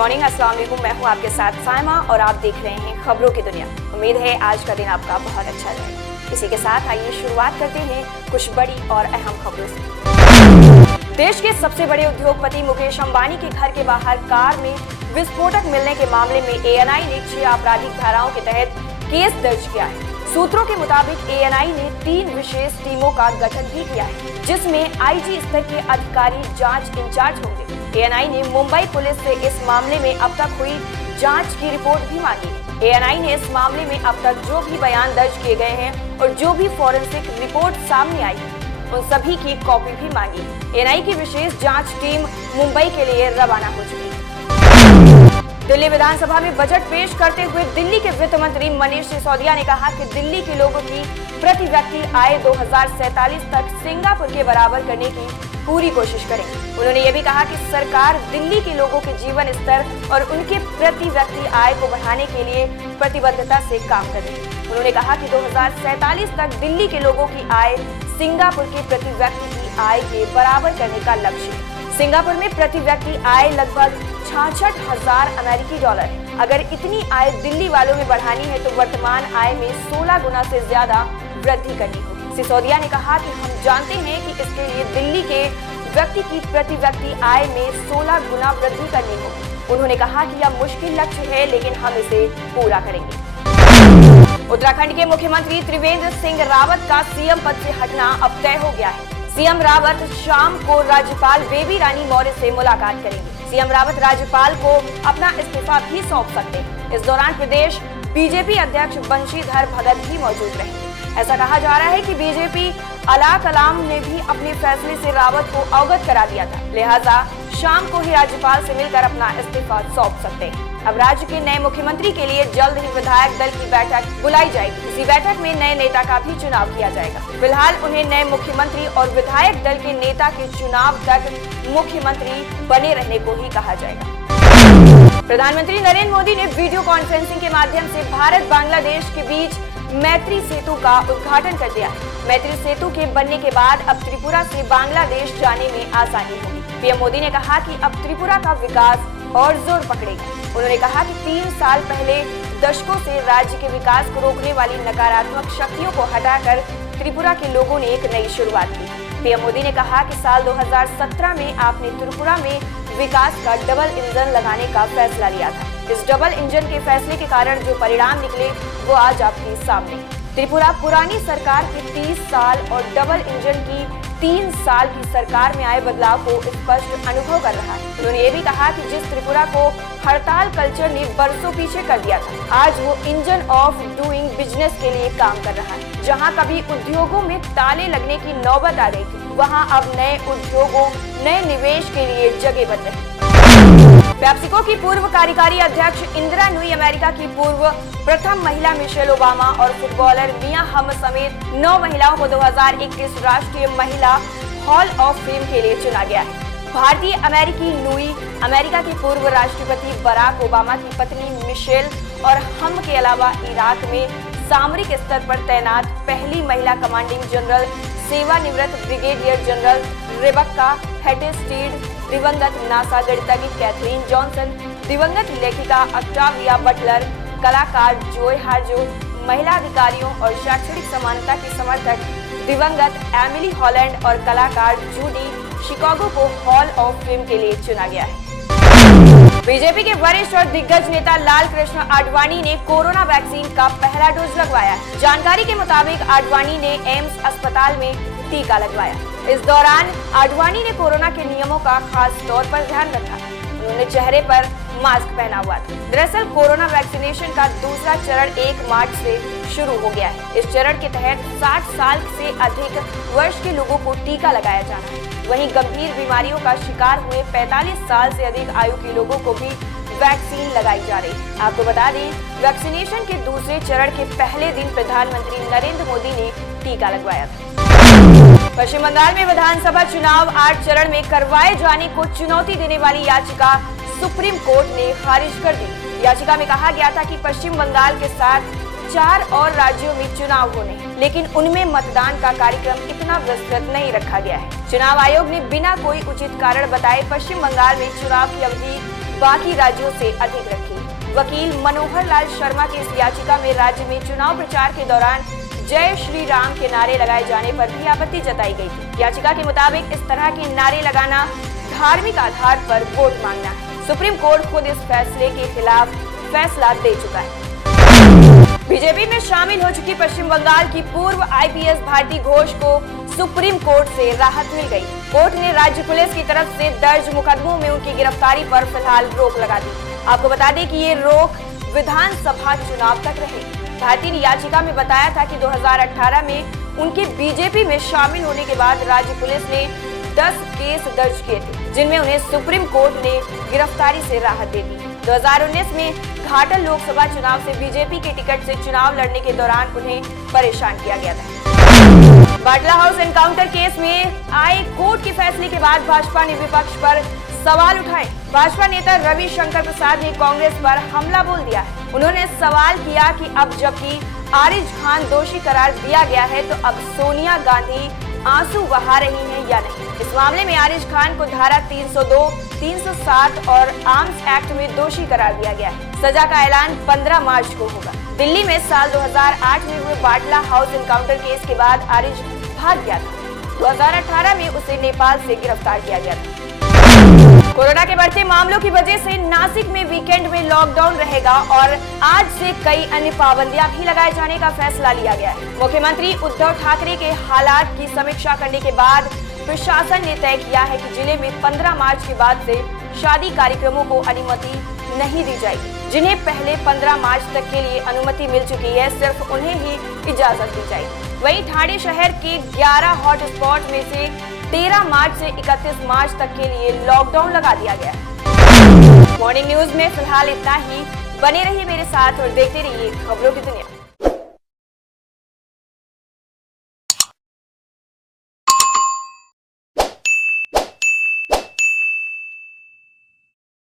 Morning, अस्सलाम वालेकुम। मैं हूं आपके साथ साइमा और आप देख रहे हैं खबरों की दुनिया। उम्मीद है आज का दिन आपका बहुत अच्छा जाए। इसी के साथ आइए शुरुआत करते हैं कुछ बड़ी और अहम खबरों से। देश के सबसे बड़े उद्योगपति मुकेश अंबानी के घर के बाहर कार में विस्फोटक मिलने के मामले में एएनआई ने 6 आपराधिक धाराओं के तहत केस दर्ज किया है। सूत्रों के मुताबिक एएनआई ने 3 विशेष टीमों का गठन भी किया है, जिसमें आईजी स्तर के अधिकारी जांच इंचार्ज होंगे। एएनआई ने मुंबई पुलिस से इस मामले में अब तक हुई जांच की रिपोर्ट भी मांगी है। एएनआई ने इस मामले में अब तक जो भी बयान दर्ज किए गए हैं और जो भी फॉरेंसिक रिपोर्ट सामने आई है, उन सभी की कॉपी भी मांगी है। एएनआई की विशेष जांच टीम मुंबई के लिए रवाना हो चुकी है। दिल्ली विधानसभा में बजट पेश करते हुए दिल्ली के वित्त मंत्री मनीष सिसोदिया ने कहा कि दिल्ली के लोगों की प्रति व्यक्ति आय 2047 तक सिंगापुर के बराबर करने की पूरी कोशिश करेंगे। उन्होंने ये भी कहा कि सरकार दिल्ली के लोगों के जीवन स्तर और उनके प्रति व्यक्ति आय को बढ़ाने के लिए प्रतिबद्धता से काम करेगी। उन्होंने कहा कि 2047 तक दिल्ली के लोगों की आय सिंगापुर के प्रति व्यक्ति की आय के बराबर करने का लक्ष्य है। सिंगापुर में प्रति व्यक्ति आय लगभग 66,000 अमेरिकी डॉलर है। अगर इतनी आय दिल्ली वालों में बढ़ानी है तो वर्तमान आय में 16 गुना से ज्यादा वृद्धि करनी होगी। सिसोदिया ने कहा कि हम जानते हैं कि इसके लिए दिल्ली के व्यक्ति की प्रति व्यक्ति आय में 16 गुना वृद्धि करनी होगी। उन्होंने कहा कि यह मुश्किल लक्ष्य है, लेकिन हम इसे पूरा करेंगे। उत्तराखंड के मुख्यमंत्री त्रिवेंद्र सिंह रावत का सीएम पद से हटना अब तय हो गया है। सीएम रावत शाम को राज्यपाल बेबी रानी मौर्य से मुलाकात करेंगे। सीएम रावत राज्यपाल को अपना इस्तीफा भी सौंप सकते हैं। इस दौरान प्रदेश बीजेपी अध्यक्ष बंशीधर भगत भी मौजूद रहेंगे। ऐसा कहा जा रहा है कि बीजेपी अला कलाम ने भी अपने फैसले से रावत को अवगत करा दिया था, लिहाजा शाम को ही राज्यपाल से मिलकर अपना इस्तीफा सौंप सकते हैं। अब राज्य के नए मुख्यमंत्री के लिए जल्द ही विधायक दल की बैठक बुलाई जाएगी। इसी बैठक में नए नेता का भी चुनाव किया जाएगा। फिलहाल उन्हें नए मुख्यमंत्री और विधायक दल के नेता के चुनाव तक मुख्यमंत्री बने रहने को ही कहा जाएगा। प्रधानमंत्री नरेंद्र मोदी ने वीडियो कॉन्फ्रेंसिंग के माध्यम से भारत बांग्लादेश के बीच मैत्री सेतु का उद्घाटन कर दिया। मैत्री सेतु के बनने के बाद अब त्रिपुरा से बांग्लादेश जाने में आसानी होगी। पीएम मोदी ने कहा कि अब त्रिपुरा का विकास और जोर पकड़ेगा। उन्होंने कहा कि 3 साल पहले दशकों से राज्य के विकास को रोकने वाली नकारात्मक शक्तियों को हटाकर त्रिपुरा के लोगों ने एक नई शुरुआत की। पीएम मोदी ने कहा कि साल 2017 में आपने त्रिपुरा में विकास का डबल इंजन लगाने का फैसला लिया था। इस डबल इंजन के फैसले के कारण जो परिणाम निकले वो आज आपके सामने। त्रिपुरा पुरानी सरकार के 30 साल और डबल इंजन की 3 साल की सरकार में आए बदलाव को स्पष्ट अनुभव कर रहा है। उन्होंने ये भी कहा कि जिस त्रिपुरा को हड़ताल कल्चर ने बरसों पीछे कर दिया था, आज वो इंजन ऑफ डूइंग बिजनेस के लिए काम कर रहा है। जहां कभी उद्योगों में ताले लगने की नौबत आ गई थी, वहां अब नए उद्योगों, नए निवेश के लिए जगह बन रही है। पेप्सिको की पूर्व कार्यकारी अध्यक्ष इंदिरा नुई, अमेरिका की पूर्व प्रथम महिला मिशेल ओबामा और फुटबॉलर मिया हम समेत 9 महिलाओं को 2021 राष्ट्रीय महिला हॉल ऑफ फेम के लिए चुना गया है। भारतीय अमेरिकी नुई अमेरिका के पूर्व राष्ट्रपति बराक ओबामा की पत्नी मिशेल और हम के अलावा इराक में सामरिक स्तर पर तैनात पहली महिला कमांडिंग जनरल, सेवानिवृत्त ब्रिगेडियर जनरल रेबेक्का हेटेस्टीड, दिवंगत नासा गणितज्ञ कैथरीन जॉनसन, दिवंगत लेखिका ऑक्टाविया बटलर, कलाकार जोय हार्जो, महिला अधिकारियों और शैक्षणिक समानता की समर्थक दिवंगत एमिली हॉलैंड और कलाकार जूडी शिकागो को हॉल ऑफ फेम के लिए चुना गया है। बीजेपी के वरिष्ठ और दिग्गज नेता लाल कृष्ण आडवाणी ने कोरोना वैक्सीन का पहला डोज लगवाया। जानकारी के मुताबिक आडवाणी ने एम्स अस्पताल में टीका लगवाया। इस दौरान आडवाणी ने कोरोना के नियमों का खास तौर पर ध्यान रखा। उन्होंने चेहरे पर मास्क पहना हुआ था। दरअसल कोरोना वैक्सीनेशन का दूसरा चरण 1 मार्च से शुरू हो गया है। इस चरण के तहत 60 साल से अधिक वर्ष के लोगों को टीका लगाया जाना है। वहीं गंभीर बीमारियों का शिकार हुए 45 साल से अधिक आयु के लोगों को भी वैक्सीन लगाई जा रही है। आपको बता दें, वैक्सीनेशन के दूसरे चरण के पहले दिन प्रधानमंत्री नरेंद्र मोदी ने टीका लगवाया था। पश्चिम बंगाल में विधानसभा चुनाव 8 चरण में करवाए जाने को चुनौती देने वाली याचिका सुप्रीम कोर्ट ने खारिज कर दी। याचिका में कहा गया था कि पश्चिम बंगाल के साथ 4 और राज्यों में चुनाव होने हैं, लेकिन उनमें मतदान का कार्यक्रम इतना विस्तृत नहीं रखा गया है। चुनाव आयोग ने बिना कोई उचित कारण बताए पश्चिम बंगाल में चुनाव की अवधि बाकी राज्यों से अधिक रखी। वकील मनोहर लाल शर्मा की इस याचिका में राज्य में चुनाव प्रचार के दौरान जय श्री राम के नारे लगाए जाने पर भी आपत्ति जताई गई थी। याचिका के मुताबिक इस तरह के नारे लगाना धार्मिक आधार पर वोट मांगना है। सुप्रीम कोर्ट खुद इस फैसले के खिलाफ फैसला दे चुका है। बीजेपी में शामिल हो चुकी पश्चिम बंगाल की पूर्व आईपीएस भारती घोष को सुप्रीम कोर्ट से राहत मिल गई। कोर्ट ने राज्य पुलिस की तरफ से दर्ज मुकदमों में उनकी गिरफ्तारी पर फिलहाल रोक लगा दी। आपको बता दें कि ये रोक विधानसभा चुनाव तक रहे। भारती ने याचिका में बताया था कि 2018 में उनके बीजेपी में शामिल होने के बाद राज्य पुलिस ने 10 केस दर्ज किए थे, जिनमें उन्हें सुप्रीम कोर्ट ने गिरफ्तारी से राहत दे दी। 2019 में घाटल लोकसभा चुनाव से बीजेपी के टिकट से चुनाव लड़ने के दौरान उन्हें परेशान किया गया था। बाटला हाउस एनकाउंटर केस में आए कोर्ट के फैसले के बाद भाजपा ने विपक्ष पर सवाल उठाए। भाजपा नेता रविशंकर प्रसाद ने कांग्रेस पर हमला बोल दिया है। उन्होंने सवाल किया कि अब जबकि आरिज खान दोषी करार दिया गया है तो अब सोनिया गांधी आंसू बहा रही हैं या नहीं। इस मामले में आरिज खान को धारा 302, 307 और आर्म्स एक्ट में दोषी करार दिया गया है। सजा का ऐलान 15 मार्च को होगा। दिल्ली में साल 2008 में हुए बाटला हाउस एनकाउंटर केस के बाद आरिज भाग गया था। 2018 में उसे नेपाल से गिरफ्तार किया गया था। कोरोना के बढ़ते मामलों की वजह से नासिक में वीकेंड में लॉकडाउन रहेगा और आज से कई अन्य पाबंदियां भी लगाए जाने का फैसला लिया गया है। मुख्यमंत्री उद्धव ठाकरे के हालात की समीक्षा करने के बाद प्रशासन ने तय किया है कि जिले में 15 मार्च के बाद से शादी कार्यक्रमों को अनुमति नहीं दी जाएगी। जिन्हें पहले 15 मार्च तक के लिए अनुमति मिल चुकी है, सिर्फ उन्हें ही इजाजत दी जाएगी। वहीं ठाणे शहर के 11 हॉटस्पॉट में से 13 मार्च से 31 मार्च तक के लिए लॉकडाउन लगा दिया गया है। मॉर्निंग न्यूज में फिलहाल इतना ही। बने रहिए मेरे साथ और देखते रहिए खबरों की दुनिया।